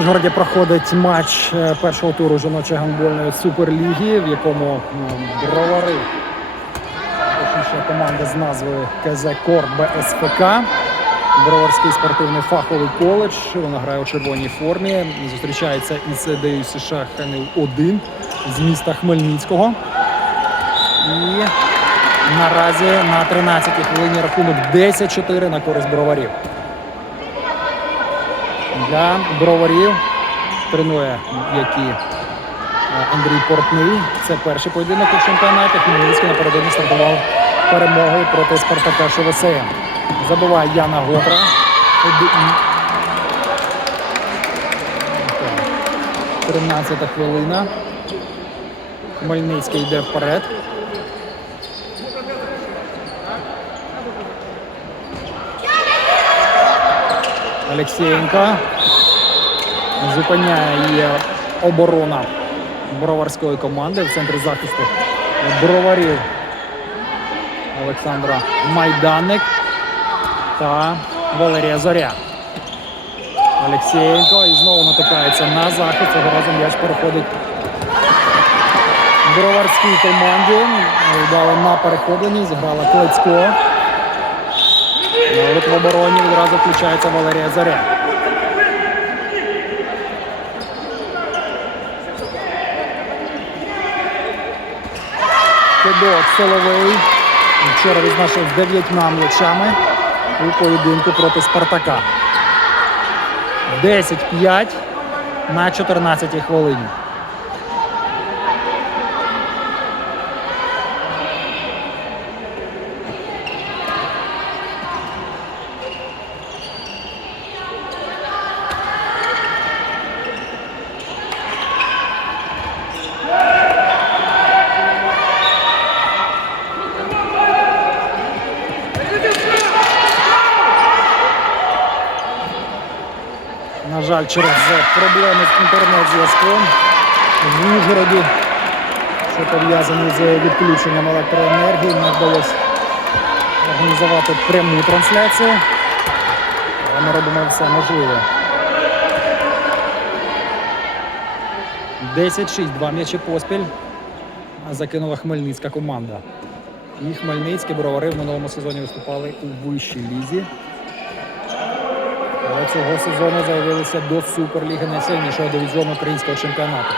Ужгороді проходить матч е, першого туру жіночої гандбольної суперліги, в якому бровари, точніше команда з назвою КЗ Кор БСФК. Броварський спортивний фаховий коледж. Вона грає у червоній формі. Зустрічається із ДЮ США Хенел 1 з міста Хмельницького. І наразі на 13-й хвилині рахунок 10-4 на користь броварів. Для броварів тренує які е, Андрій Портний. Це перший поєдинок у чемпіонаті. Хмельницький напередодні стартував перемогою проти Спартака ШВСМ. Забиває Яна Готра. 13 хвилина. Хмельницький йде вперед. Олексієнко. Зупиняє її оборона броварської команди в центрі захисту броварів Олександра Майданник та Валерія Зоря. Олексієнко і знову натикається на захист. Цього разу м'яч переходить броварській команді. Вдали на перехопленні, зіграла Клецько. Ну, в обороні відразу включається Валерія Зоря. Кидок Соловей. Вчора відзначив дев'ятьма м'ячами у поєдинку проти Спартака. 10-5 на 14-й хвилині. Жаль, через проблеми з інтернет-зв'язком в Ужгороді, що пов'язані з відключенням електроенергії, не вдалося організувати пряму трансляцію. Але ми робимо все можливе. 10-6, два м'ячі поспіль закинула хмельницька команда. І Хмельницькі бровари в минулому сезоні виступали у вищій лізі. Але цього сезону заявилися до Суперліги найсильнішого дивізіону українського чемпіонату.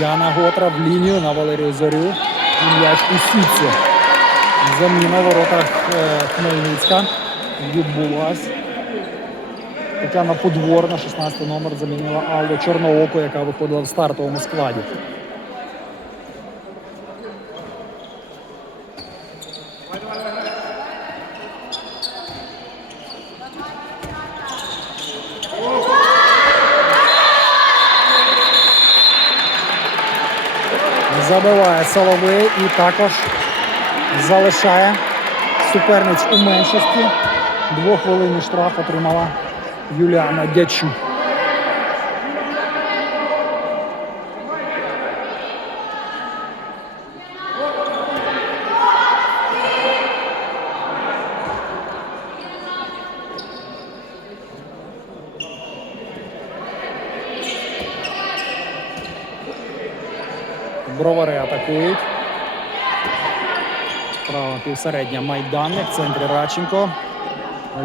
Яна Готра в лінію на Валерію Зорю. І м'яч у сітці. Заміна в воротах е, Хмельницька відбулась. Тетяна Подворна, 16 номер, замінила Аллу Чорнооку, яка виходила в стартовому складі. Забиває Соловей і також залишає суперниць у меншості. Двохвилинний штраф отримала Юліана Дячук. Бровари атакують. Права півсередня майданник, в центрі Радченко.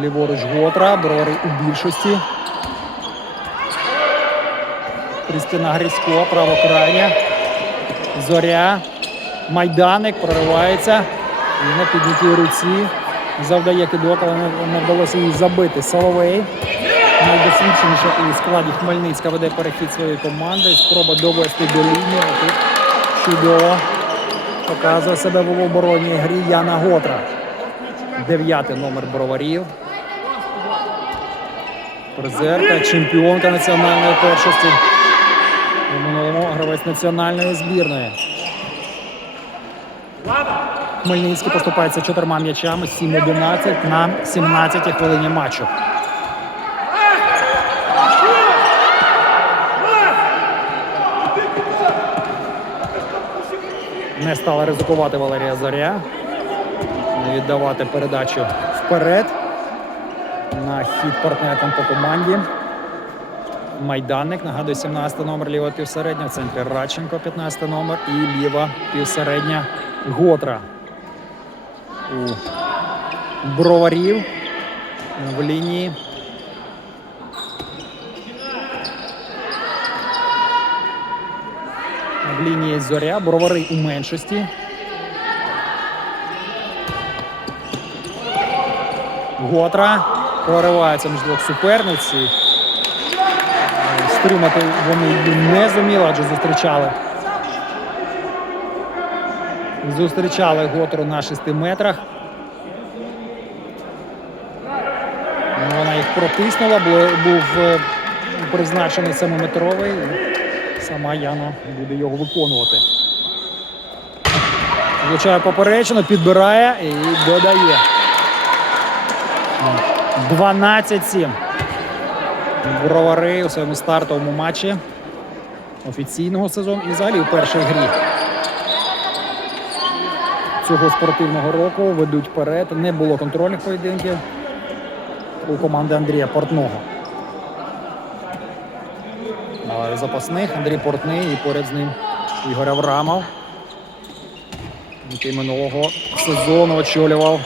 Ліворуч Готра, бровари у більшості. Крістіна Грицько, право крайня. Зоря. Майданик проривається. На піднятій руці завдає кидок, але не вдалося її забити. Соловей. Найдосвідченіше у складі Хмельницька веде перехід своєї команди. Спроба довести до лінії. Чудово показує себе в оборонній грі Яна Готра. Дев'ятий номер броварів. Призерка, чемпіонка національної першості. У минулому гравець національної збірної. Хмельницький поступається чотирма м'ячами 7-11 на 17-й хвилині матчу. Не стала ризикувати Валерія Зоря. Не віддавати передачу вперед. На хід партнерам по команді. Майданник. Нагадую, 17 номер ліва півсередня. В центрі Радченко, 15 номер. І ліва півсередня Готра. У броварів в лінії. В лінії зоря. Бровари у меншості. Готра проривається між двох суперниць. Стримати вони її не зуміли, адже зустрічали. Зустрічали Готру на 6 метрах. Вона їх протиснула, бу- був е, призначений семиметровий. Сама Яна буде його виконувати. Влучає поперечину, підбирає і додає. 12-7. Бровари у своєму стартовому матчі офіційного сезону і взагалі у першій грі цього спортивного року ведуть вперед. Не було контрольних поєдинків у команди Андрія Портного. Запасних Андрій Портний і поряд з ним Ігор Аврамов, який минулого сезону очолював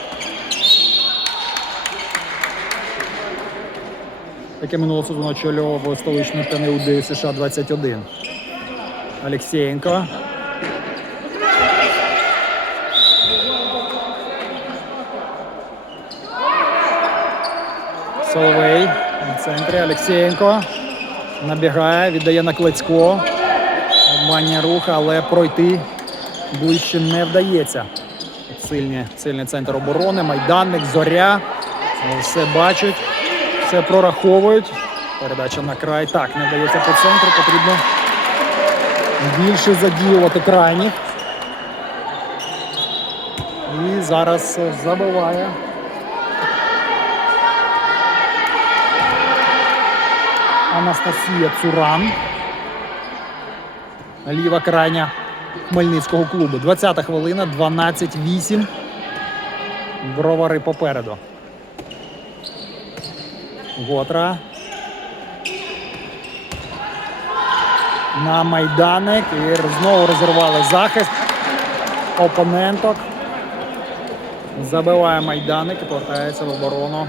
яке минулого сезону очолював столичну ТНУД США 21. Алексєєнко. Соловей в центрі. Алексєєнко набігає, віддає на Клецько. Обманює рух, але пройти ближче не вдається. Сильні, сильний центр оборони, майданник, зоря. Все бачать, все прораховують. Передача на край. Так, не вдається по центру, потрібно більше задіювати крайніх. І зараз забиває. Анастасія Цуран. Ліва крайня Хмельницького клубу. 20-та хвилина, 12-8. Бровари попереду. Готра. На майданик. І знову розірвали захист. Опоненток. Забиває майданик і повертається в оборону.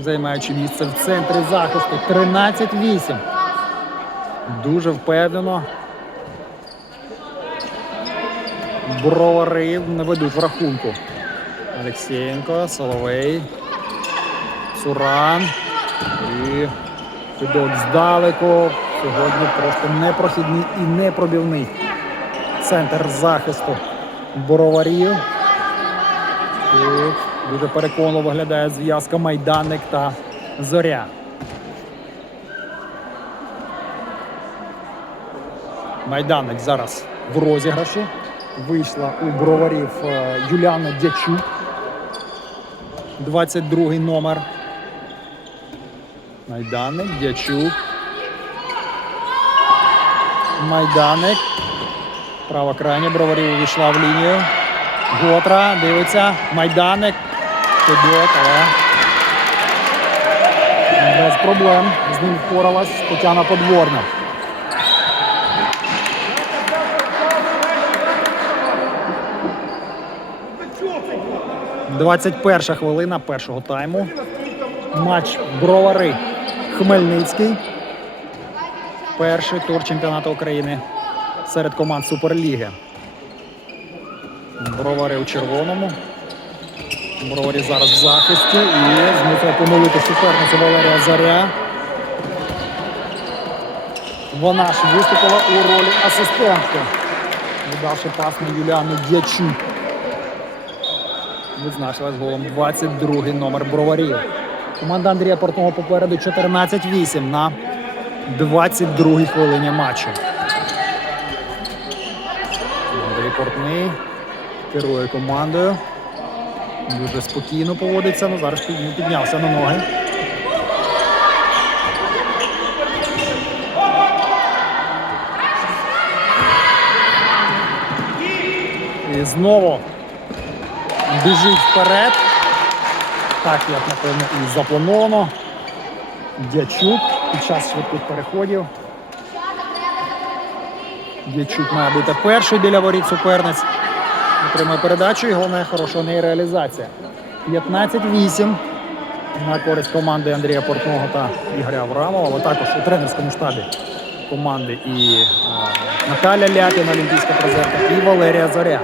Займаючи місце в центрі захисту. 13-8. Дуже впевнено. Бровари не ведуть в рахунку. Олексієнко, Соловей. Цуран. І кидок здалеку. Сьогодні просто непрохідний і непробівний центр захисту бороварів. Тут дуже переконливо виглядає зв'язка майданник та зоря. Майданник зараз в розіграші. Вийшла у броварів е, Юліана Дячук. 22 й номер. Майданник, Дячук. Майданник. Права крайня броварів увійшла в лінію. Готра дивиться. Майданник. Кидок, але без проблем. З ним впоралась Тетяна Подворна. Двадцять перша хвилина першого тайму. Матч Бровари Хмельницький. Перший тур чемпіонату України серед команд Суперліги. Бровари у червоному. Броварі зараз в захисті і змусила помилити суперницю Валерія Заря. Вона ж виступила у ролі асистентки, віддавши пас на Юліану Дячук. Відзначилась голом 22 номер броварів. Команда Андрія Портного попереду 14-8 на 22-й хвилині матчу. Андрій Портний керує командою. Дуже спокійно поводиться, ну зараз під- піднявся на ноги. І знову біжить вперед. Так, як напевно і заплановано. Дячук. під час швидких переходів. Дячук має бути перший біля воріт суперниць. Отримує передачу і головне хороша неї реалізація. 15-8 на користь команди Андрія Портного та Ігоря Аврамова, але також у тренерському штабі команди і е, Наталя Ляпіна, олімпійська призерка, і Валерія Зоря,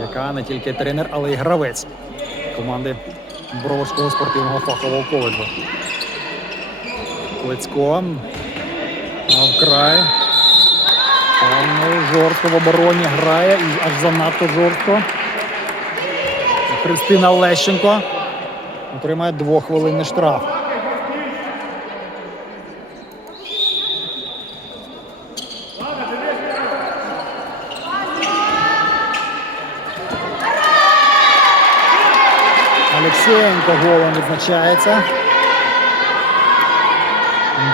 яка не тільки тренер, але й гравець команди Броварського спортивного фахового коледжу. Клицько а вкрай. Ну, жорстко в обороні грає і аж занадто жорстко. Христина Лещенко отримає двохвилинний штраф. Олексієнко голом відзначається.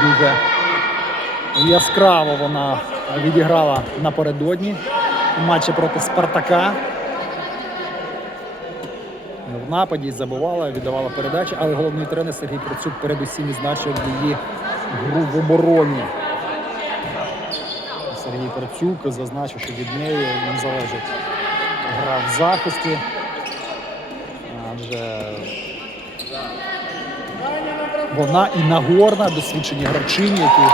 Дуже яскраво вона відіграла напередодні у матчі проти Спартака. В нападі забувала, віддавала передачі, але головний тренер Сергій Процюк передусім відзначив її гру в обороні. Сергій Процюк зазначив, що від неї не залежить гра в захисті. Адже вона і нагорна, досвідчені гравчині, які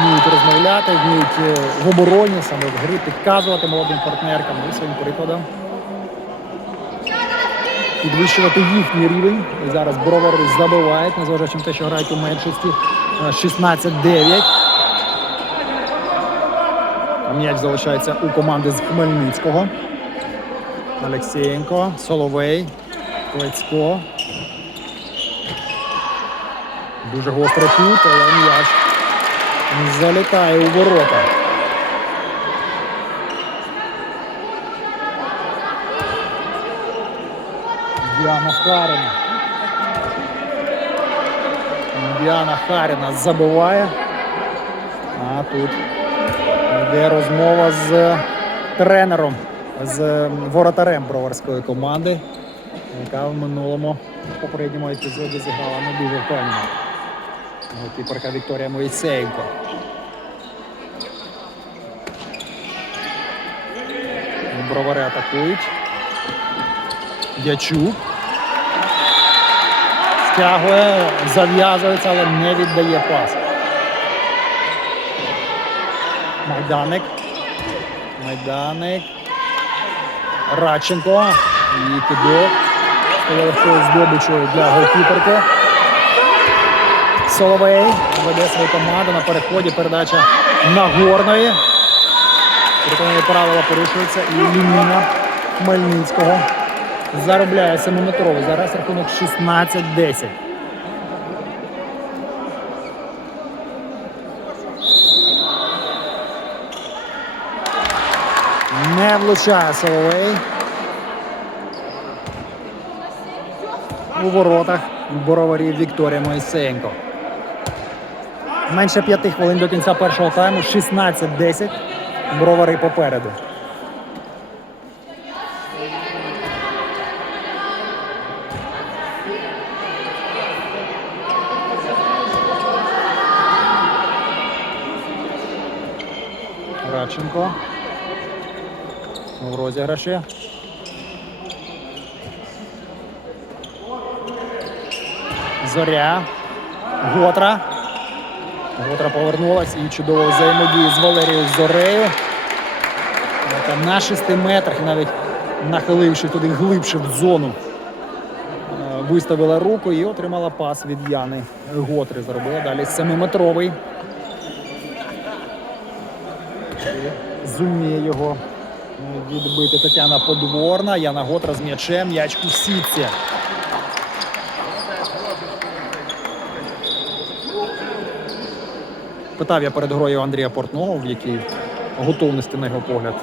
вміють розмовляти, вміють е, в обороні, саме в грі підказувати молодим партнеркам і своїм прикладом. Підвищувати їхній рівень. І зараз бровари забивають, незважаючи на те, що грають у меншості е, 16-9. М'яч залишається у команди з Хмельницького. Олексієнко, Соловей, Клецько. Дуже гостро тут, але м'яч залітає у ворота. Діана Харіна. Діана Харіна забиває. А тут йде розмова з тренером, з воротарем броварської команди, яка в минулому в попередньому епізоді зіграла не дуже впевнено. Голкіперка Вікторія Моїсеєнко. Бровари атакують. Дячук. Стягує, зав'язується, але не віддає пас. Майданик. Майданик. Радченко. І кидок. Стає легкою здобичою для голкіперки. Соловей веде свою команду на переході. Передача Нагорної. Притомні правила порушуються. І Лініна Хмельницького заробляє 7-метровий. Зараз рахунок 16-10. Не влучає Соловей. У воротах бороварів Вікторія Моїсеєнко. Менше п'яти хвилин до кінця першого тайму. 16-10. Бровари попереду. Радченко. В розіграші. Зоря. Готра. Готра повернулась і чудово взаємодіє з Валерією Зорею. На 6 метрах, навіть нахиливши туди глибше в зону, е, виставила руку і отримала пас від Яни Готри. Зробила далі 7-метровий. Зуміє його відбити Тетяна Подворна. Яна Готра з м'ячем. М'яч у сітці. Питав я перед грою Андрія Портного, в якій готовності, на його погляд,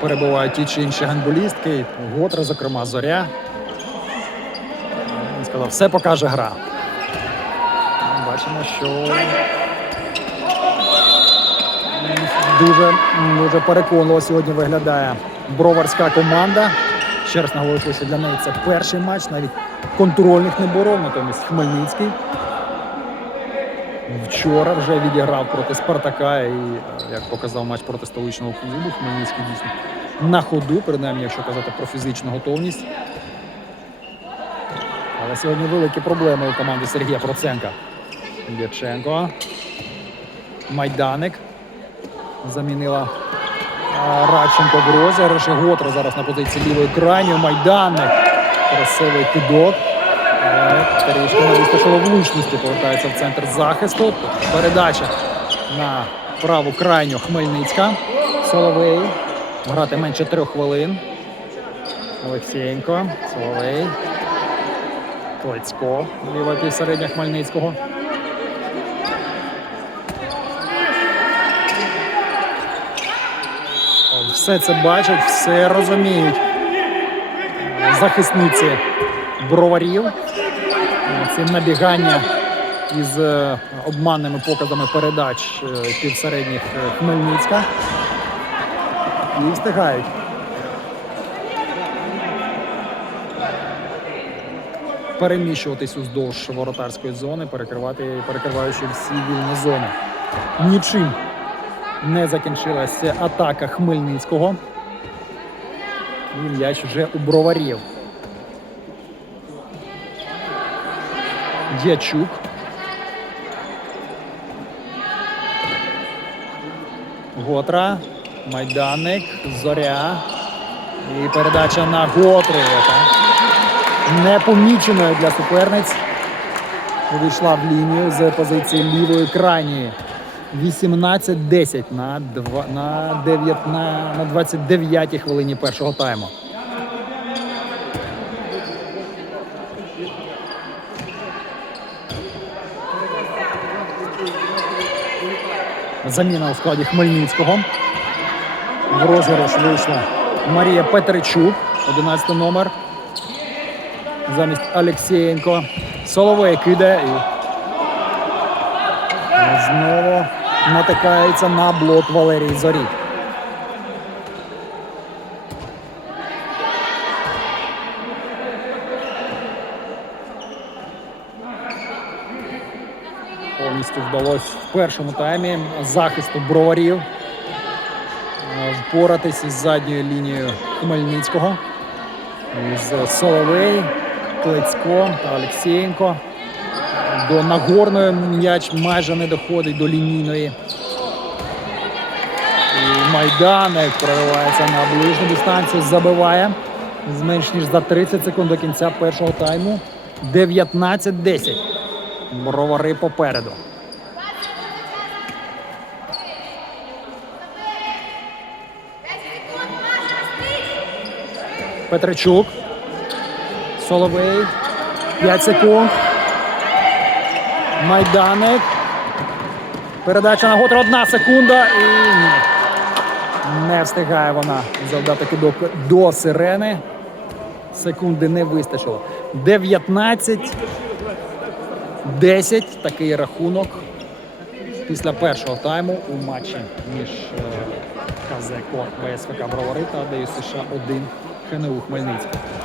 перебувають ті чи інші гандболістки, Готра, зокрема, зоря. Він сказав, все покаже гра. Бачимо, що дуже, дуже переконливо сьогодні виглядає броварська команда. Ще раз наголошую, що для неї це перший матч, навіть контрольних не боров, натомість Хмельницький. Вчора вже відіграв проти Спартака. І е, як показав матч проти столичного клубу, Хмельницький дійсно на ходу, принаймні, якщо казати про фізичну готовність. Але сьогодні великі проблеми у команди Сергія Проценка. Дяченко. Майданик. Замінила а, Радченко в розіграші. Готро зараз на позиції лівої крайньої. Майданик. Красивий кидок. Трішки не вистачило влучності. Повертається в центр захисту. Передача на праву крайню Хмельницька. Соловей. Грати менше трьох хвилин. Олексієнко. Соловей. Клицько. Ліва півсередня Хмельницького. Все це бачать, все розуміють. Захисниці броварів. Ці набігання із е, обманними показами передач е, півсередніх е, Хмельницька. І встигають. Переміщуватись уздовж воротарської зони, перекривати, перекриваючи всі вільні зони. Нічим не закінчилася атака Хмельницького. І м'яч вже у броварів. Дячук. Готра. Майданник. Зоря. І передача на Готру. яка Непоміченою для суперниць. Увійшла в лінію з позиції лівої крайньої. 18-10 на, два- на, 9, на, на 29-й хвилині першого тайму. Заміна у складі Хмельницького. В розіграш вийшла Марія Петричук, 11 номер. Замість Алексєєнко. Соловей кидає і знову натикається на блок Валерій Зорі. Вдалося в першому таймі захисту броварів е, впоратись із задньою лінією Хмельницького. З Соловей, Клицько та Олексієнко. До Нагорної м'яч майже не доходить до лінійної. І Майданик проривається на ближню дистанцію, забиває з менш ніж за 30 секунд до кінця першого тайму. 19-10. Бровари попереду. Петричук. Соловей. 5 секунд. Майданик. Передача на Готра. Одна секунда і ні. Не встигає вона завдати кидок до сирени. Секунди не вистачило. 19. 10. Такий рахунок після першого тайму у матчі між е, КЗ Корп ВСВК Бровари та ДЮСШ 1 ХНУ Хмельницький.